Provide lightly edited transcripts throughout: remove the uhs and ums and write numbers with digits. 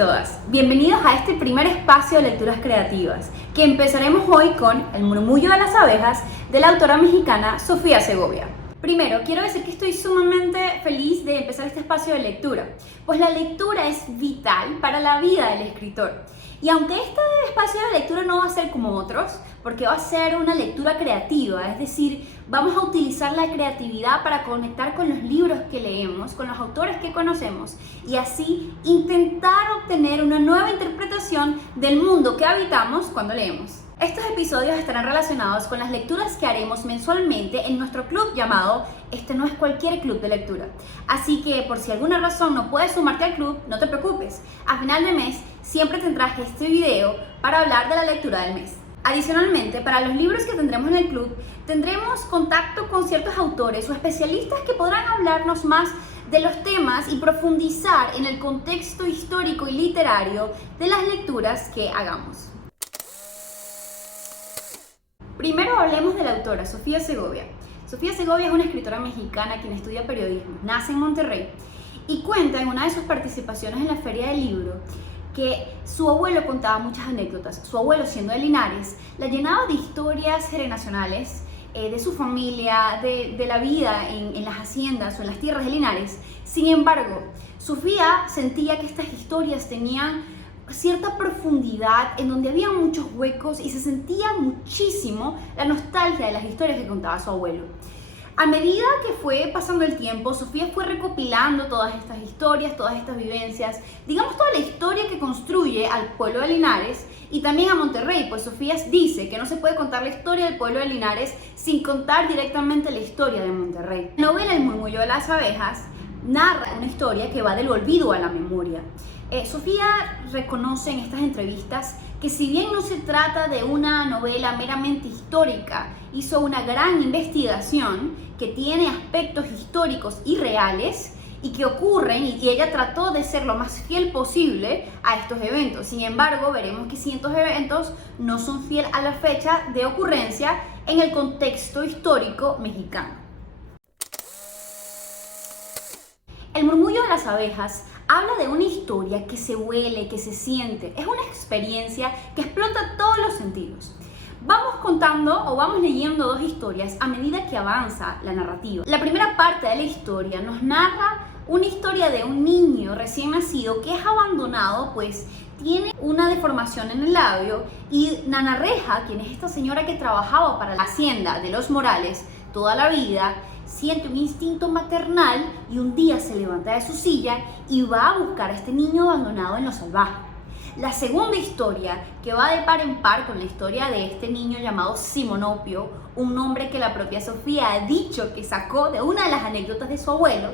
todas, bienvenidos a este primer espacio de lecturas creativas, que empezaremos hoy con El murmullo de las abejas, de la autora mexicana Sofía Segovia. Primero, quiero decir que estoy sumamente feliz de empezar este espacio de lectura, pues la lectura es vital para la vida del escritor. Y aunque este espacio de lectura no va a ser como otros, porque va a ser una lectura creativa, es decir, vamos a utilizar la creatividad para conectar con los libros que leemos, con los autores que conocemos y así intentar obtener una nueva interpretación del mundo que habitamos cuando leemos. Estos episodios estarán relacionados con las lecturas que haremos mensualmente en nuestro club llamado Este no es cualquier club de lectura. Así que por si alguna razón no puedes sumarte al club, no te preocupes. A final de mes siempre tendrás este video para hablar de la lectura del mes. Adicionalmente, para los libros que tendremos en el club, tendremos contacto con ciertos autores o especialistas que podrán hablarnos más de los temas y profundizar en el contexto histórico y literario de las lecturas que hagamos. Primero hablemos de la autora Sofía Segovia. Sofía Segovia es una escritora mexicana quien estudia periodismo, nace en Monterrey y cuenta en una de sus participaciones en la Feria del Libro que su abuelo contaba muchas anécdotas. Su abuelo, siendo de Linares, la llenaba de historias generacionales de su familia, de la vida en las haciendas o en las tierras de Linares. Sin embargo, Sofía sentía que estas historias tenían cierta profundidad en donde había muchos huecos y se sentía muchísimo la nostalgia de las historias que contaba su abuelo. A medida que fue pasando el tiempo, Sofía fue recopilando todas estas historias, todas estas vivencias, digamos toda la historia que construye al pueblo de Linares y también a Monterrey, pues Sofía dice que no se puede contar la historia del pueblo de Linares sin contar directamente la historia de Monterrey. La novela El murmullo de las abejas narra una historia que va del olvido a la memoria. Sofía reconoce en estas entrevistas que si bien no se trata de una novela meramente histórica, hizo una gran investigación que tiene aspectos históricos y reales y que ocurren y ella trató de ser lo más fiel posible a estos eventos. Sin embargo, veremos que ciertos eventos no son fieles a la fecha de ocurrencia en el contexto histórico mexicano. El murmullo de las abejas habla de una historia que se huele, que se siente. Es una experiencia que explota todos los sentidos. Vamos contando o vamos leyendo dos historias a medida que avanza la narrativa. La primera parte de la historia nos narra una historia de un niño recién nacido que es abandonado, pues tiene una deformación en el labio y Nana Reja, quien es esta señora que trabajaba para la hacienda de los Morales toda la vida, siente un instinto maternal y un día se levanta de su silla y va a buscar a este niño abandonado en lo salvaje. La segunda historia, que va de par en par con la historia de este niño llamado Simonopio, un nombre que la propia Sofía ha dicho que sacó de una de las anécdotas de su abuelo.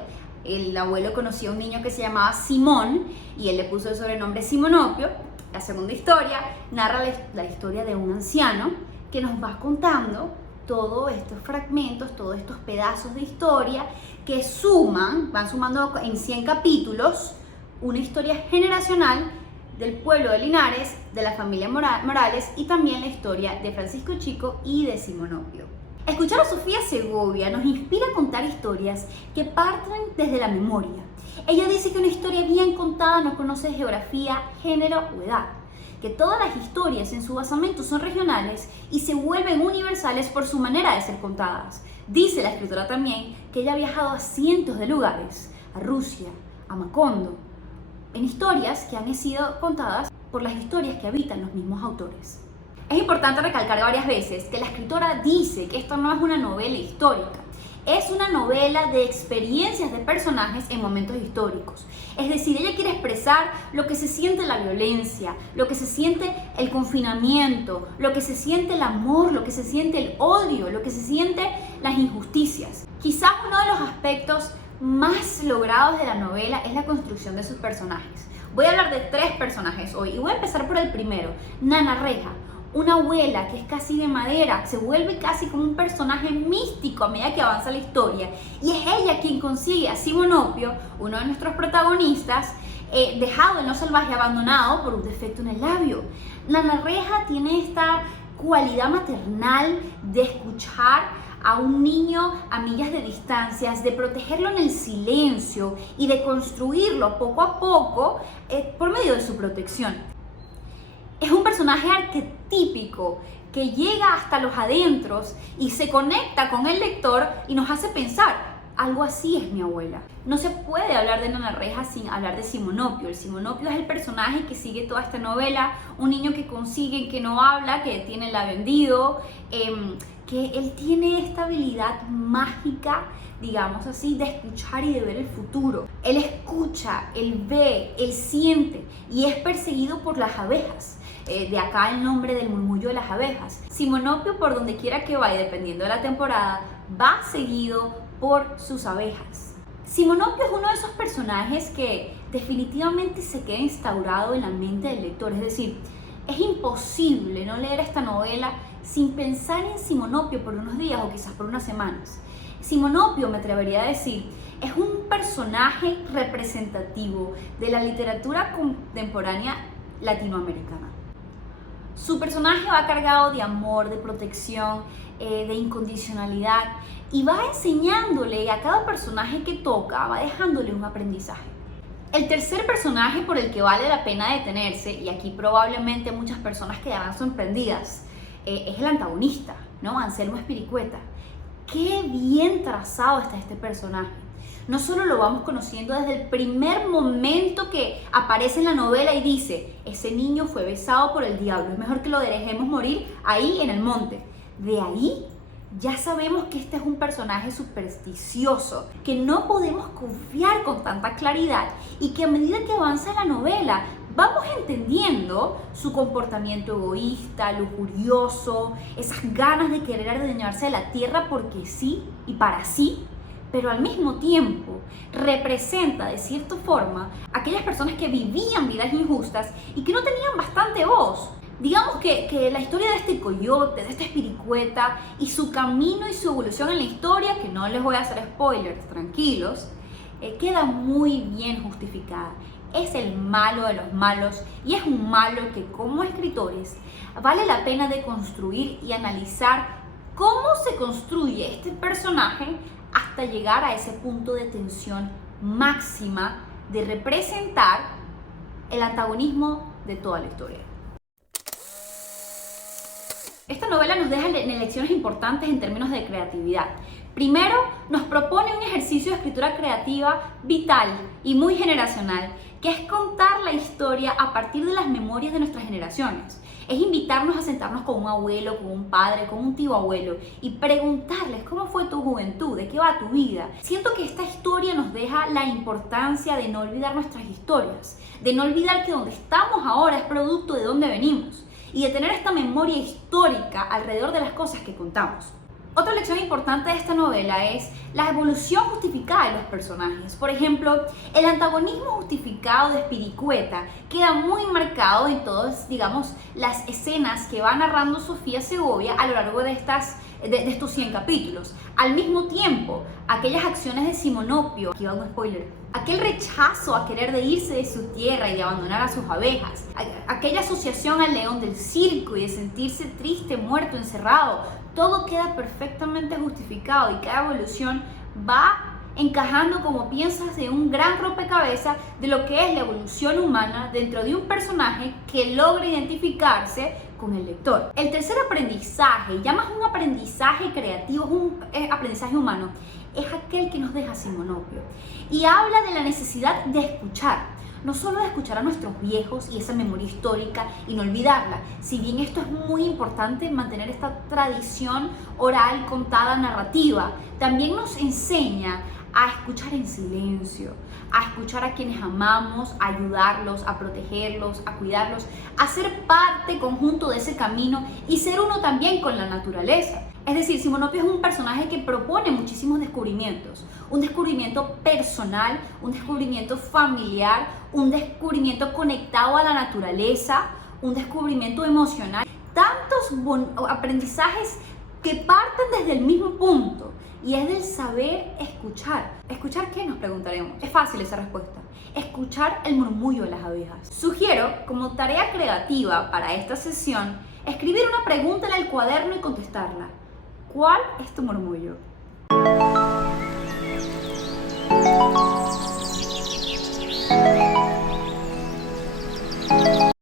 El abuelo conocía a un niño que se llamaba Simón y él le puso el sobrenombre Simonopio. La segunda historia narra la historia de un anciano que nos va contando todos estos fragmentos, todos estos pedazos de historia que van sumando en 100 capítulos una historia generacional del pueblo de Linares, de la familia Morales y también la historia de Francisco Chico y de Simonopio. Escuchar a Sofía Segovia nos inspira a contar historias que parten desde la memoria. Ella dice que una historia bien contada no conoce geografía, género o edad, que todas las historias en su basamento son regionales y se vuelven universales por su manera de ser contadas. Dice la escritora también que ella ha viajado a cientos de lugares, a Rusia, a Macondo, en historias que han sido contadas por las historias que habitan los mismos autores. Es importante recalcar varias veces que la escritora dice que esto no es una novela histórica, es una novela de experiencias de personajes en momentos históricos. Es decir, ella quiere expresar lo que se siente la violencia, lo que se siente el confinamiento, lo que se siente el amor, lo que se siente el odio, lo que se siente las injusticias. Quizás uno de los aspectos más logrados de la novela es la construcción de sus personajes. Voy a hablar de 3 personajes hoy y voy a empezar por el primero, Nana Reja. Una abuela que es casi de madera, se vuelve casi como un personaje místico a medida que avanza la historia. Y es ella quien consigue a Simonopio, uno de nuestros protagonistas, dejado en lo salvaje, abandonado por un defecto en el labio. Nana Reja tiene esta cualidad maternal de escuchar a un niño a millas de distancias, de protegerlo en el silencio y de construirlo poco a poco por medio de su protección. Es un personaje arquetípico que llega hasta los adentros y se conecta con el lector y nos hace pensar, algo así es mi abuela. No se puede hablar de Nana Reja sin hablar de Simonopio. El Simonopio es el personaje que sigue toda esta novela, un niño que consigue, que no habla, que tiene el labio hendido, que él tiene esta habilidad mágica, digamos así, de escuchar y de ver el futuro. Él escucha, él ve, él siente y es perseguido por las abejas. De acá el nombre del murmullo de las abejas. Simonopio, por donde quiera que vaya, dependiendo de la temporada, va seguido por sus abejas. Simonopio es uno de esos personajes que definitivamente se queda instaurado en la mente del lector. Es decir, es imposible no leer esta novela sin pensar en Simonopio por unos días o quizás por unas semanas. Simonopio, me atrevería a decir, es un personaje representativo de la literatura contemporánea latinoamericana. Su personaje va cargado de amor, de protección, de incondicionalidad y va enseñándole a cada personaje que toca, va dejándole un aprendizaje. El tercer personaje por el que vale la pena detenerse, y aquí probablemente muchas personas quedarán sorprendidas, es el antagonista, ¿no? Anselmo Espiricueta. Qué bien trazado está este personaje. No solo lo vamos conociendo desde el primer momento que aparece en la novela y dice, ese niño fue besado por el diablo, es mejor que lo dejemos morir ahí en el monte. De ahí ya sabemos que este es un personaje supersticioso, que no podemos confiar con tanta claridad y que a medida que avanza la novela vamos entendiendo su comportamiento egoísta, lujurioso, esas ganas de querer adueñarse de la tierra porque sí y para sí, pero al mismo tiempo representa de cierta forma aquellas personas que vivían vidas injustas y que no tenían bastante voz. Digamos que la historia de este coyote, de esta Espiricueta y su camino y su evolución en la historia, que no les voy a hacer spoilers, tranquilos, queda muy bien justificada. Es el malo de los malos y es un malo que como escritores vale la pena de construir y analizar cómo se construye este personaje hasta llegar a ese punto de tensión máxima de representar el antagonismo de toda la historia. Esta novela nos deja lecciones importantes en términos de creatividad. Primero, nos propone un ejercicio de escritura creativa vital y muy generacional, que es contar la historia a partir de las memorias de nuestras generaciones. Es invitarnos a sentarnos con un abuelo, con un padre, con un tío abuelo y preguntarles cómo fue tu juventud, de qué va tu vida. Siento que esta historia nos deja la importancia de no olvidar nuestras historias, de no olvidar que donde estamos ahora es producto de donde venimos y de tener esta memoria histórica alrededor de las cosas que contamos. Otra lección importante de esta novela es la evolución justificada de los personajes. Por ejemplo, el antagonismo justificado de Espiricueta queda muy marcado en todas, digamos, las escenas que va narrando Sofía Segovia a lo largo de estos 100 capítulos. Al mismo tiempo, aquellas acciones de Simonopio, aquí va un spoiler, aquel rechazo a querer de irse de su tierra y de abandonar a sus abejas, aquella asociación al león del circo y de sentirse triste, muerto, encerrado, todo queda perfectamente justificado y cada evolución va encajando como piezas de un gran rompecabezas de lo que es la evolución humana dentro de un personaje que logra identificarse con el lector. El tercer aprendizaje, ya más un aprendizaje creativo, es un aprendizaje humano, es aquel que nos deja Simonopio y habla de la necesidad de escuchar. No solo de escuchar a nuestros viejos y esa memoria histórica y no olvidarla, si bien esto es muy importante mantener esta tradición oral, contada, narrativa, también nos enseña a escuchar en silencio, a escuchar a quienes amamos, a ayudarlos, a protegerlos, a cuidarlos, a ser parte conjunto de ese camino y ser uno también con la naturaleza. Es decir, Simonopio es un personaje que propone muchísimos descubrimientos. Un descubrimiento personal, un descubrimiento familiar, un descubrimiento conectado a la naturaleza, un descubrimiento emocional. Tantos aprendizajes que parten desde el mismo punto y es del saber escuchar. ¿Escuchar qué? Nos preguntaremos. Es fácil esa respuesta. Escuchar el murmullo de las abejas. Sugiero como tarea creativa para esta sesión escribir una pregunta en el cuaderno y contestarla. ¿Cuál es tu murmullo?